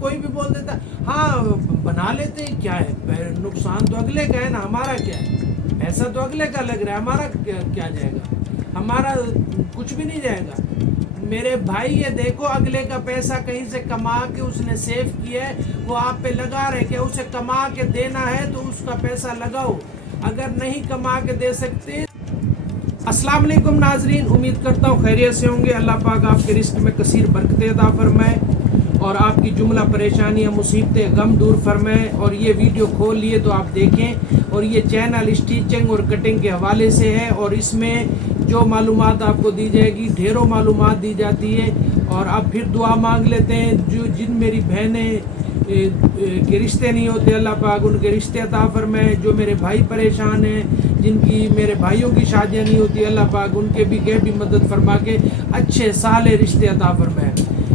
کوئی بھی بول دیتا ہاں بنا لیتے ہیں، کیا ہے نقصان تو اگلے کا ہے نا، ہمارا کیا ہے، پیسہ تو اگلے کا لگ رہا ہے، ہمارا کیا جائے گا، ہمارا کچھ بھی نہیں جائے گا۔ میرے بھائی یہ دیکھو اگلے کا پیسہ کہیں سے کما کے اس نے سیو کیا ہے، وہ آپ پہ لگا رہے کہ اسے کما کے دینا ہے تو اس کا پیسہ لگاؤ، اگر نہیں کما کے دے سکتے۔ السلام علیکم ناظرین، امید کرتا ہوں خیریت سے ہوں گے۔ اللہ پاک آپ کے رزق میں کثیر برکتیں عطا فرمائے اور آپ کی جملہ پریشانیاں مصیبتیں غم دور فرمائے۔ اور یہ ویڈیو کھول لیے تو آپ دیکھیں، اور یہ چینل اسٹیچنگ اور کٹنگ کے حوالے سے ہے، اور اس میں جو معلومات آپ کو دی جائے گی، ڈھیروں معلومات دی جاتی ہے۔ اور اب پھر دعا مانگ لیتے ہیں، جن میری بہنیں کے رشتے نہیں ہوتے اللہ پاک ان کے رشتے عطا فرمائے، جو میرے بھائی پریشان ہیں، جن کی میرے بھائیوں کی شادیاں نہیں ہوتی اللہ پاک ان کے بھی مدد فرما کے اچھے صالح رشتے عطا فرمائے۔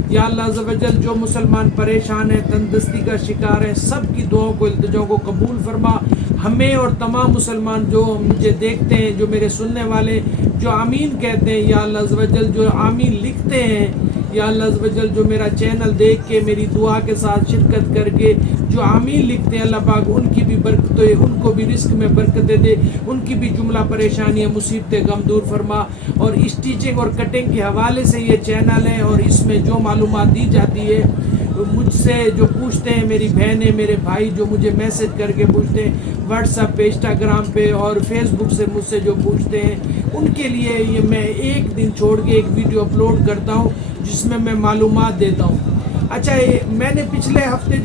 یا اللہ عز و جل جو مسلمان پریشان ہیں، تندرستی کا شکار ہیں، سب کی دعاؤں کو التجاؤں کو قبول فرما۔ ہمیں اور تمام مسلمان جو مجھے دیکھتے ہیں، جو میرے سننے والے جو آمین کہتے ہیں، یا اللہ عز و جل جو آمین لکھتے ہیں، یا اللہ عز و جل جو میرا چینل دیکھ کے میری دعا کے ساتھ شرکت کر کے جو آمین لکھتے ہیں، اللہ پاک ان کی بھی برکتیں، ان کو بھی رزق میں برکتیں دے، ان کی بھی جملہ پریشانیاں مصیبتیں غم دور فرما۔ اور اسٹیچنگ اور کٹنگ کے حوالے سے یہ چینل ہے، اور اس میں جو معلومات دی جاتی ہے، مجھ سے جو پوچھتے ہیں میری بہنیں میرے بھائی، جو مجھے میسج کر کے پوچھتے ہیں واٹس ایپ پہ، انسٹاگرام پہ اور فیس بک سے مجھ سے جو پوچھتے ہیں، ان کے لیے یہ میں ایک دن چھوڑ کے ایک ویڈیو اپلوڈ کرتا ہوں جس میں معلومات دیتا ہوں۔ اچھا، میں نے پچھلے ہفتے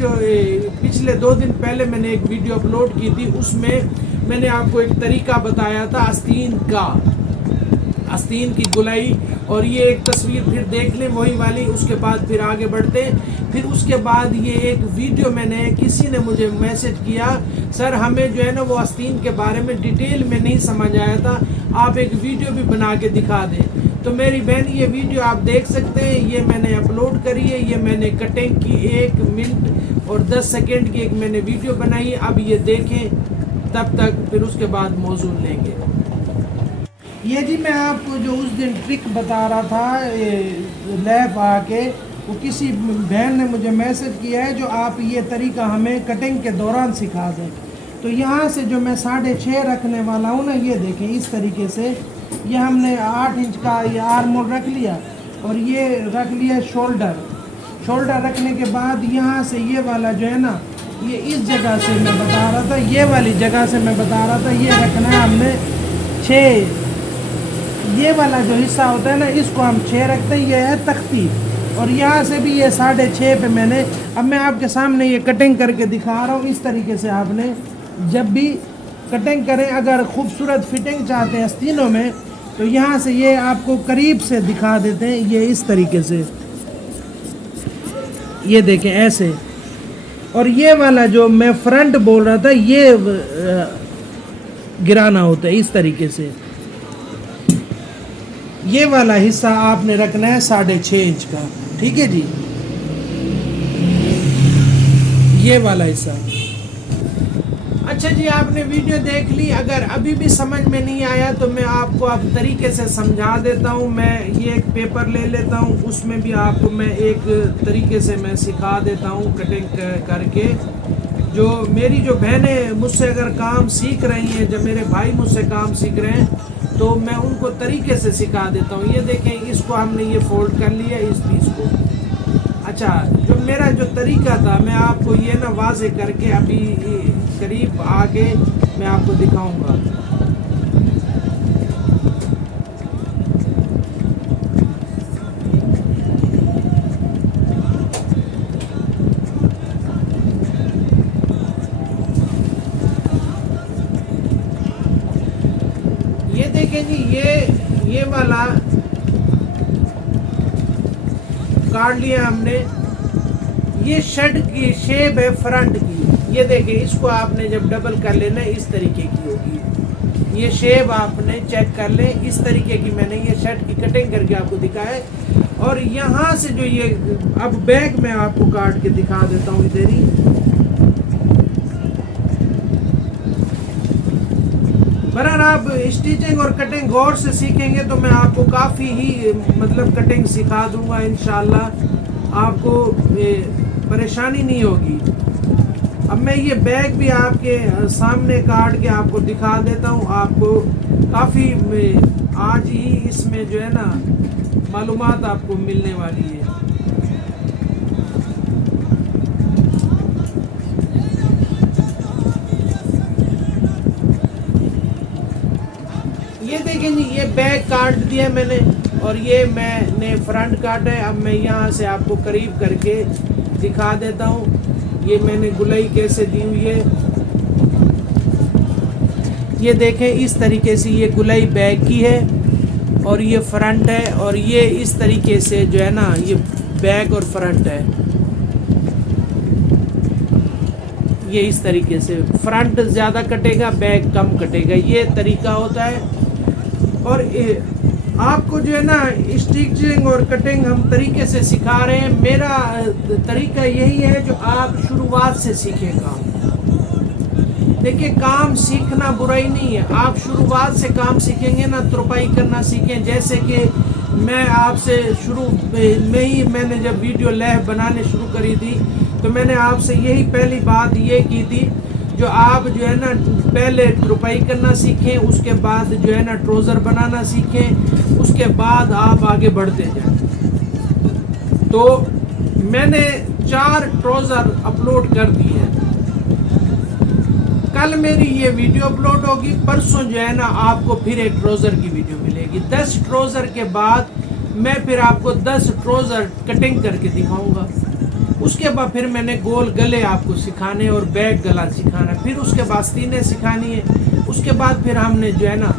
پچھلے 2 دن پہلے میں نے ایک ویڈیو اپلوڈ کی تھی، اس میں میں نے آپ کو ایک طریقہ بتایا تھا آستین کی گلائی، اور یہ ایک تصویر پھر دیکھ لیں وہی والی، اس کے بعد پھر آگے بڑھتے ہیں۔ پھر اس کے بعد یہ ایک ویڈیو میں نے کسی نے مجھے میسج کیا، سر ہمیں جو ہے نا وہ آستین کے بارے میں ڈیٹیل میں نہیں سمجھ آیا تھا، آپ ایک ویڈیو بھی بنا کے دکھا دیں۔ تو میری بہن یہ ویڈیو آپ دیکھ سکتے ہیں، یہ میں نے اپلوڈ کری ہے، یہ میں نے کٹنگ کی 1 منٹ اور 10 سیکنڈ کی ایک میں نے ویڈیو بنائی ہے، اب یہ دیکھیں، تب تک پھر اس کے بعد موضوع لیں گے۔ یہ جی میں آپ کو جو اس دن ٹرک بتا رہا تھا لیب آ کے، وہ کسی بہن نے مجھے میسج کیا ہے جو آپ یہ طریقہ ہمیں کٹنگ کے دوران سکھا دیں۔ تو یہاں سے جو میں 6.5 رکھنے والا ہوں نا، یہ دیکھیں اس طریقے سے، یہ ہم نے 8 انچ کا یہ آرم ہول رکھ لیا، اور یہ رکھ لیا شولڈر رکھنے کے بعد یہاں سے یہ والا جو ہے نا، یہ اس جگہ سے میں بتا رہا تھا، یہ والی جگہ سے میں بتا رہا تھا، یہ رکھنا ہے ہم نے 6، یہ والا جو حصہ ہوتا ہے نا اس کو ہم 6 رکھتے ہیں، یہ ہے تختی، اور یہاں سے بھی یہ 6.5 پہ میں نے، اب میں آپ کے سامنے یہ کٹنگ کر کے دکھا رہا ہوں۔ اس طریقے سے آپ نے جب بھی کٹنگ کریں، اگر خوبصورت فٹنگ چاہتے ہیں آستینوں میں، تو یہاں سے یہ آپ کو قریب سے دکھا دیتے ہیں، یہ اس طریقے سے، یہ دیکھیں ایسے، اور یہ والا جو میں فرنٹ بول رہا تھا یہ گرانا ہوتا ہے اس طریقے سے، یہ والا حصہ آپ نے رکھنا ہے 6.5 انچ کا، ٹھیک ہے جی، یہ والا حصہ۔ اچھا جی، آپ نے ویڈیو دیکھ لی، اگر ابھی بھی سمجھ میں نہیں آیا تو میں آپ کو اب طریقے سے سمجھا دیتا ہوں۔ میں یہ ایک پیپر لے لیتا ہوں، اس میں بھی آپ کو میں ایک طریقے سے میں سکھا دیتا ہوں کٹنگ کر کے۔ جو میری جو بہنیں مجھ سے اگر کام سیکھ رہی ہیں، جب میرے بھائی مجھ سے کام سیکھ رہے ہیں، تو میں ان کو طریقے سے سکھا دیتا ہوں۔ یہ دیکھیں، اس کو ہم نے یہ فولڈ کر لیا اس پیس کو۔ اچھا، جو میرا جو طریقہ تھا میں آپ کو یہ نا واضح کر کے ابھی قریب آ کے میں آپ کو دکھاؤں گا۔ یہ دیکھیں جی، یہ والا کاٹ لیا ہم نے، یہ شرٹ کی شیپ ہے فرنٹ کی، یہ دیکھیں، اس کو آپ نے جب ڈبل کر لینا اس طریقے کی ہوگی، یہ شیپ آپ نے چیک کر لیں، اس طریقے کی میں نے یہ شرٹ کی کٹنگ کر کے آپ کو دکھایا ہے۔ اور یہاں سے جو یہ اب بیک میں آپ کو کاٹ کے دکھا دیتا ہوں ادھر ہی۔ برابر آپ اسٹیچنگ اور کٹنگ غور سے سیکھیں گے تو میں آپ کو کافی ہی کٹنگ سکھا دوں گا انشاءاللہ، آپ کو پریشانی نہیں ہوگی. اب میں یہ بیگ بھی آپ کے سامنے کاٹ کے آپ کو دکھا دیتا ہوں. آپ کو کافی آج ہی اس میں جو ہے نا معلومات آپ کو ملنے والی ہے. یہ دیکھیں جی, یہ بیگ کاٹ دیا میں نے اور یہ میں نے فرنٹ کاٹا ہے. اب میں یہاں سے آپ کو قریب کر کے دکھا دیتا ہوں. یہ میں نے گلائی کیسے دی ہوئی ہے, یہ دیکھیں اس طریقے سے یہ گلائی بیگ کی ہے اور یہ فرنٹ ہے, اور یہ اس طریقے سے جو ہے نا یہ بیک اور فرنٹ ہے. یہ اس طریقے سے فرنٹ زیادہ کٹے گا, بیک کم کٹے گا, یہ طریقہ ہوتا ہے. اور آپ کو جو ہے نا اسٹیچنگ اور کٹنگ ہم طریقے سے سکھا رہے ہیں. میرا طریقہ یہی ہے جو آپ شروعات سے سیکھیں کام. دیکھیں کام سیکھنا برائی نہیں ہے. آپ شروعات سے کام سیکھیں گے نا, ترپائی کرنا سیکھیں. جیسے کہ میں آپ سے شروع میں نے جب ویڈیو لیب بنانے شروع کری تھی تو میں نے آپ سے یہی پہلی بات یہ کی تھی جو آپ جو ہے نا پہلے ترپائی کرنا سیکھیں, اس کے بعد جو ہے نا ٹروزر بنانا سیکھیں, اس کے بعد آپ آگے بڑھتے جائیں. تو میں نے 4 ٹروزر اپلوڈ کر دی ہے. کل میری یہ ویڈیو اپلوڈ ہوگی, پرسوں جو ہے نا آپ کو پھر ایک ٹروزر کی ویڈیو ملے گی. 10 ٹروزر کے بعد میں پھر آپ کو 10 ٹروزر کٹنگ کر کے دکھاؤں گا. اس کے بعد پھر میں نے گول گلے آپ کو سکھانے اور بیک گلا سکھانا, پھر اس کے بعد سینے سکھانی ہے. اس کے بعد پھر ہم نے جو ہے نا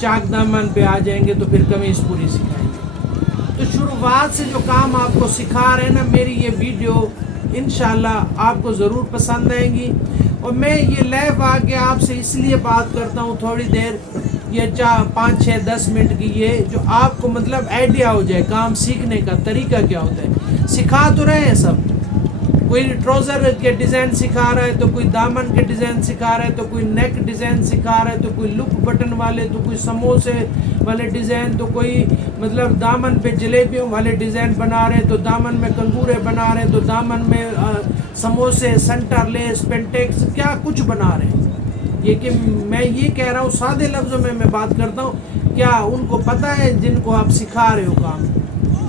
چاک دامن پہ آ جائیں گے تو پھر قمیص پوری سکھائیں گے. تو شروعات سے جو کام آپ کو سکھا رہے ہیں نا, میری یہ ویڈیو انشاءاللہ آپ کو ضرور پسند آئیں گی. اور میں یہ لیب آ کے آپ سے اس لیے بات کرتا ہوں تھوڑی دیر, یہ 5, 6, 10 منٹ کی, یہ جو آپ کو مطلب آئیڈیا ہو جائے کام سیکھنے کا طریقہ کیا ہوتا ہے. سکھا تو رہے ہیں سب, کوئی ٹروزر کے ڈیزائن سکھا رہا ہے, تو کوئی دامن کے ڈیزائن سکھا رہا ہے, تو کوئی نیک ڈیزائن سکھا رہا ہے, تو کوئی لک بٹن والے, تو کوئی سموسے والے ڈیزائن, تو کوئی مطلب دامن پہ جلیبیوں والے ڈیزائن بنا رہے ہیں, تو دامن میں کنگورے بنا رہے ہیں, تو دامن میں سموسے, سنٹر لیس, پینٹیکس, کیا کچھ بنا رہے ہیں. یہ کہ میں یہ کہہ رہا ہوں سادے لفظوں میں بات کرتا ہوں, کیا ان کو پتہ ہے جن کو آپ سکھا رہے ہو کام,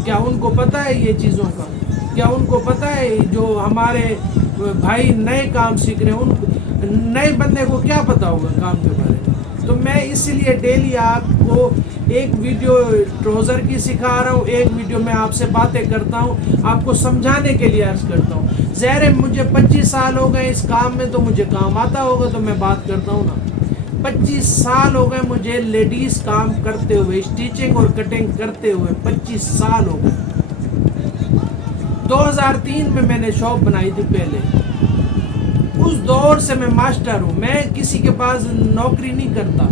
کیا ان کو پتہ ہے یہ چیزوں کا, کیا ان کو پتہ ہے جو ہمارے بھائی نئے کام سیکھ رہے ہیں, ان نئے بندے کو کیا پتہ ہوگا کام کے بارے میں. تو میں اس لیے ڈیلی آپ کو ایک ویڈیو ٹروزر کی سکھا رہا ہوں, ایک ویڈیو میں آپ سے باتیں کرتا ہوں, آپ کو سمجھانے کے لیے عرض کرتا ہوں. ظاہر ہے مجھے 25 سال ہو گئے اس کام میں, تو مجھے کام آتا ہوگا تو میں بات کرتا ہوں نا. 25 سال ہو گئے مجھے لیڈیز کام کرتے ہوئے, اسٹیچنگ اور کٹنگ کرتے ہوئے 25 سال ہو گئے. 2003 میں نے شاپ بنائی تھی پہلے. اس دور سے میں ماسٹر ہوں. میں کسی کے پاس نوکری نہیں کرتا.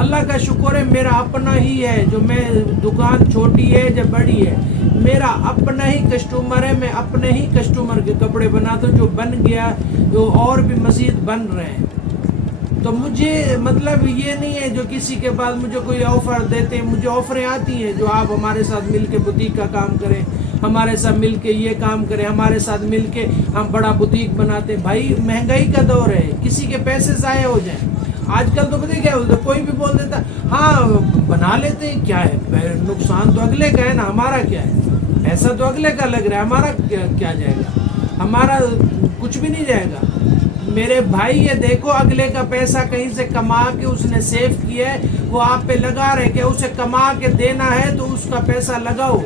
اللہ کا شکر ہے میرا اپنا ہی ہے, جو میں دکان چھوٹی ہے یا بڑی ہے, میرا اپنا ہی کسٹمر ہے. میں اپنے ہی کسٹمر کے کپڑے بناتا ہوں, جو بن گیا جو اور بھی مزید بن رہے ہیں. تو مجھے مطلب یہ نہیں ہے جو کسی کے پاس مجھے کوئی آفر دیتے ہیں. مجھے آفریں آتی ہیں جو آپ ہمارے ساتھ مل کے بوتیک کا کام کریں, ہمارے ساتھ مل کے یہ کام کریں, ہمارے ساتھ مل کے ہم بڑا بوتیک بناتے ہیں. بھائی مہنگائی کا دور ہے, کسی کے پیسے ضائع ہو جائیں. آج کل تو پتہ کیا ہوتا ہے, کوئی بھی بول دیتا ہاں بنا لیتے ہیں, کیا ہے نقصان تو اگلے کا ہے نا, ہمارا کیا ہے. پیسہ تو اگلے کا لگ رہا ہے, ہمارا کیا جائے گا, ہمارا کچھ بھی نہیں جائے گا. میرے بھائی یہ دیکھو, اگلے کا پیسہ کہیں سے کما کے اس نے سیو کیا ہے, وہ آپ پہ لگا رہے کہ اسے کما کے دینا ہے تو اس کا پیسہ لگاؤ.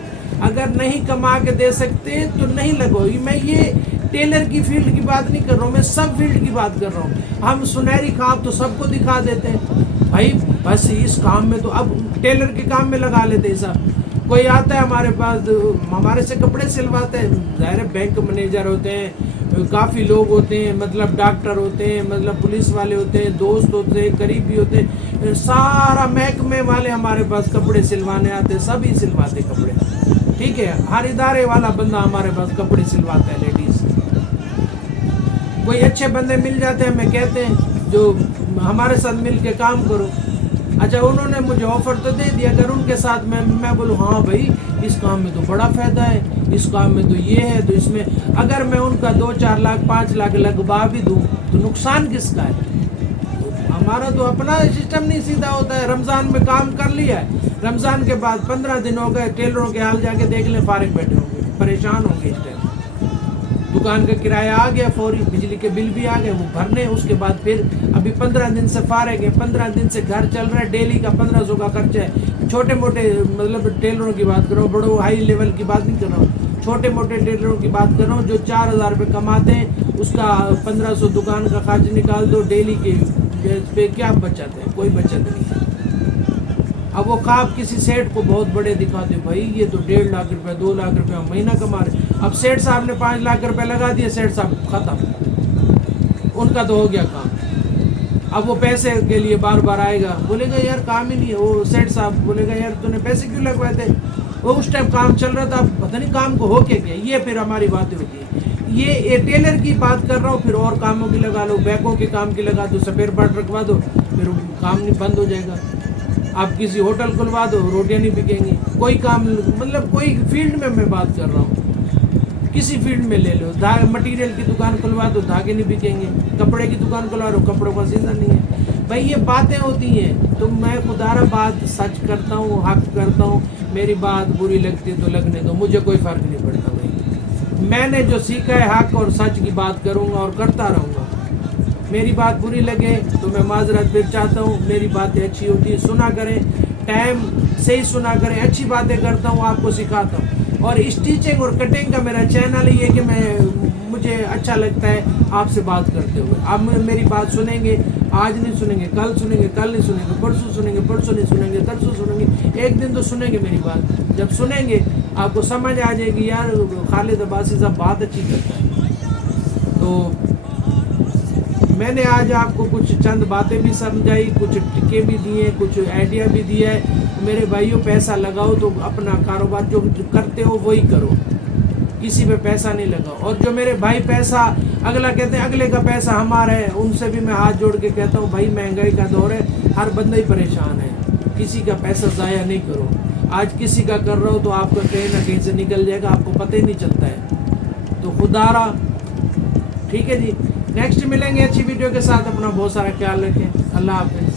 اگر نہیں کما کے دے سکتے تو نہیں لگو. میں یہ ٹیلر کی فیلڈ کی بات نہیں کر رہا ہوں, میں سب فیلڈ کی بات کر رہا ہوں. ہم سنہری خواب تو سب کو دکھا دیتے ہیں بھائی, بس اس کام میں تو اب ٹیلر کے کام میں لگا لیتے ہیں سب. کوئی آتا ہے ہمارے پاس, ہمارے سے کپڑے سلواتے ہیں. ظاہر بینک مینیجر ہوتے ہیں, کافی لوگ ہوتے ہیں, مطلب ڈاکٹر ہوتے ہیں, مطلب پولیس والے ہوتے ہیں, دوست ہوتے ہیں, قریبی ہوتے ہیں, سارا محکمے والے ہمارے پاس کپڑے سلوانے آتے ہیں. سبھی سلواتے کپڑے, ٹھیک ہے. ہر ادارے والا بندہ ہمارے پاس کپڑے سلواتا ہے لیڈیز. کوئی اچھے بندے مل جاتے ہیں, ہمیں کہتے ہیں جو ہمارے ساتھ مل کے کام کرو. اچھا انہوں نے مجھے آفر تو دے دیا, اگر ان کے ساتھ میں بولوں ہاں بھائی اس کام میں تو بڑا فائدہ ہے, اس کام میں تو یہ ہے، تو اس میں اگر میں ان کا 2-4 لاکھ 5 لاکھ لگوا بھی دوں تو نقصان کس کا ہے؟ ہمارا تو اپنا سسٹم نہیں سیدھا ہوتا ہے. رمضان میں کام کر لیا ہے، رمضان کے بعد 15 دن ہو گئے، ٹیلروں کے حال جا کے دیکھ لیں، فارغ بیٹھے ہوں گے، پریشان ہوں گے. اس ٹائم دکان کا کرایہ آ گیا فوری، بجلی کے بل بھی آ گئے، وہ بھرنے. اس کے بعد پھر ابھی 15 دن سے فارغ ہے، 15 دن سے گھر چل رہا ہے، ڈیلی کا 1500 کا خرچہ ہے. چھوٹے موٹے مطلب ٹیلروں کی بات کر رہا ہوں، بڑوں ہائی لیول کی بات نہیں کر رہا ہوں، چھوٹے موٹے ٹیلروں کی بات کر رہا ہوں جو 4000 روپے کماتے ہیں. اس کا 1500 دکان کا خرچ نکال دو، ڈیلی کے پہ کیا بچت ہے؟ کوئی بچت نہیں ہے. اب وہ خواب کسی سیٹ کو بہت بڑے دکھاتے، بھائی یہ تو 1.5 لاکھ روپے 2 لاکھ روپے مہینہ کما رہے. اب سیٹ صاحب نے 5 لاکھ روپے لگا دیے، سیٹ صاحب ختم، ان کا تو ہو گیا کام. اب وہ پیسے کے لیے بار بار آئے گا، بولے گا یار کام ہی نہیں ہے. وہ سیٹ صاحب بولے گا یار تو نے پیسے کیوں لگوائے تھے؟ وہ اس ٹائم کام چل رہا تھا، پتہ نہیں کام کو ہو کیا. یہ پھر ہماری باتیں ہوتی ہیں. یہ ٹیلر کی بات کر رہا ہوں، پھر اور کاموں کی لگا لو، بیکوں کے کام کی لگا دو، سپیئر پارٹ رکھوا دو، پھر کام نہیں بند ہو جائے گا. آپ کسی ہوٹل کھلوا دو، روٹیاں نہیں بکیں گی. کوئی کام مطلب کوئی فیلڈ میں بات کر رہا ہوں، کسی فیلڈ میں لے لو. مٹیریل کی دکان کھلوا دو، دھاگے نہیں بکیں گے. کپڑے کی دکان کھلوا دو، کپڑوں کا سیزن نہیں ہے. بھائی یہ باتیں ہوتی ہیں. تو میں خدا را بات سچ کرتا ہوں، حق کرتا ہوں. میری بات بری لگتی ہے تو لگنے دو، مجھے کوئی فرق نہیں پڑتا. بھائی میں نے جو سیکھا ہے حق اور سچ کی بات کروں گا اور کرتا رہوں گا. میری بات بری لگے تو میں معذرت پھر چاہتا ہوں. میری باتیں اچھی ہوتی ہیں، سنا کریں، ٹائم سے ہی سنا کریں. اچھی باتیں کرتا ہوں، آپ کو سکھاتا ہوں. اور اسٹیچنگ اور کٹنگ کا میرا چینل یہ ہے کہ مجھے اچھا لگتا ہے آپ سے بات کرتے ہوئے. آپ میری بات سنیں گے، آج نہیں سنیں گے، کل سنیں گے، کل نہیں سنیں گے، پرسوں سنیں گے، پرسوں نہیں سنیں گے، ترسوں سنیں گے. ایک دن تو سنیں گے میری بات. جب سنیں گے آپ کو سمجھ آ جائے گی یار خالد عباسی صاحب بات اچھی کرتا ہے. تو میں نے آج آپ کو کچھ چند باتیں بھی سمجھائی، کچھ ٹکے بھی دیے، کچھ آئیڈیا بھی دیا ہے. میرے بھائیوں پیسہ لگاؤ تو اپنا کاروبار جو کرتے ہو وہی کرو، کسی پہ پیسہ نہیں لگاؤ. اور جو میرے بھائی پیسہ اگلا کہتے ہیں اگلے کا پیسہ ہمارا ہے، ان سے بھی میں ہاتھ جوڑ کے کہتا ہوں بھائی مہنگائی کا دور ہے، ہر بندہ ہی پریشان ہے. کسی کا پیسہ ضائع نہیں کرو. آج کسی کا کر رہا ہو تو آپ کا کہیں نہ کہیں سے نکل جائے گا، آپ کو پتہ ہی نہیں چلتا ہے. تو خدا را ٹھیک ہے جی. نیکسٹ ملیں گے اچھی ویڈیو کے ساتھ. اپنا بہت سارا خیال رکھیں. اللہ حافظ.